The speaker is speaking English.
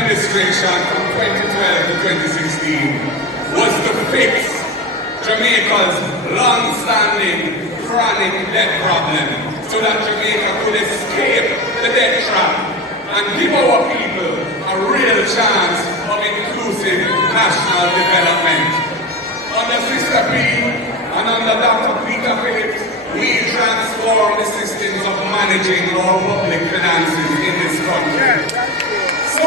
administration from 2012 to 2016 was to fix Jamaica's long-standing chronic debt problem so that Jamaica could escape the debt trap and give our people a real chance of inclusive national development. Under Sister P and under Dr. Peter Phillips, we transform the systems of managing our public finances in this country. So